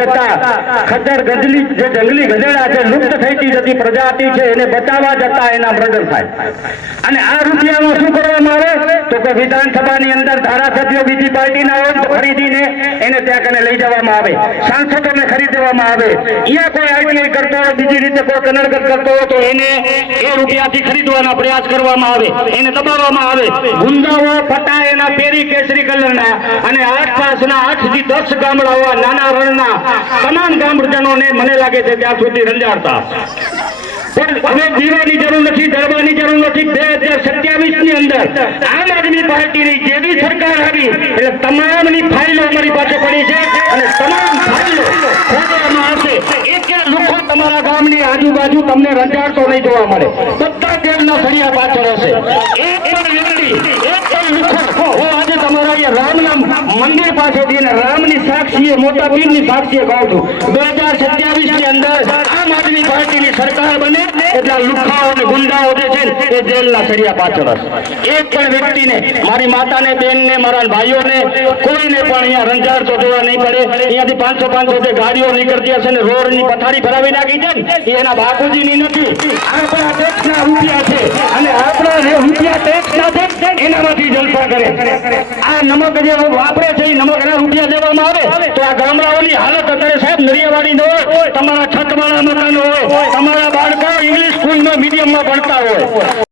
જતા ખદ્દર ગજલી જે જંગલી ગધેડા છે, લુપ્ત થતી જતી પ્રજાતિ છે, એને બચાવવા જતા એના મર્ડર થાય. અને આ રૂપિયામાં શું કરવામાં આવે તો કે વિધાનસભાની અંદર ધારાસભ્યો બીજી પાર્ટીના હોય તો ખરીદીને એને ત્યાં કને લઈ જવામાં આવે, સાંસદોને ખરીદવામાં આવે. અહીંયા કોઈ આઈટીઆઈ કરતો હોય, બીજી રીતે કોઈ કન્નડગત કરતો હોય તો એને એ રૂપિયાથી ખરીદવાના પ્રયાસ કરવામાં આવે, એને દબાવવામાં આવે. ગુંડાઓ ફટા એના પેરી કેસરી કલરના અને આસપાસના 8 થી 10 ગામડાઓ નાના રણના તમામ ગામજનોને મને લાગે છે ત્યાં સુધી રંજાડતા. પણ હવે જીવવાની જરૂર નથી, ડરવાની જરૂર નથી. 2027 ની અંદર આમ આદમી પાર્ટીની જેવી સરકાર આવી એટલે તમામની ફાઇલો અમારી પાસે પડી છે અને તમામ ફાઇલો ખોલવામાં આવશે. એક લોકો તમારા ગામની આજુબાજુ તમને રંજાડતો નહીં જોવા મળે, બધા જેલના સળિયા પાછળ હશે. એક પણ વ્યક્તિ, એક પણ લુખો આજે તમારા અહીંયા રામના મંદિર પાસેથી અને રામની સાક્ષીએ, મોટા પીરની સાક્ષીએ કહું છું, 2027 ની અંદર આમ આદમી પાર્ટીની સરકાર બને એટલા લુખાઓ અને ગુંડાઓ જે છે એ જેલના સળિયા પાછળ હશે. એક પણ વ્યક્તિને, મારી માતાને, બેનને, મારા ભાઈઓને, કોઈને પણ અહીંયા રંજાડતો જોવા નહીં પડે. અહીંયાથી 500 જે ગાડીઓ નીકળતી હશે ને રોડની પથારી ફરાવી નાખી છે ને એ એના બાપુજીની નથી, આપણા ટેક્સના રૂપિયા છે અને આપણા રૂપિયા ટેક્સના છે એનામાંથી જલસા કરે. આ નમક જે વાપરે છે એ નમકના રૂપિયા દેવામાં આવે તો આ ગામડાઓની હાલત અત્યારે સાહેબ નરિયાવાડી ન હોય, તમારા છતવાળા મકાનો હોય, તમારા બાળકો ઇંગ્લિશ સ્કૂલમાં મીડિયમમાં ભણતા હોય.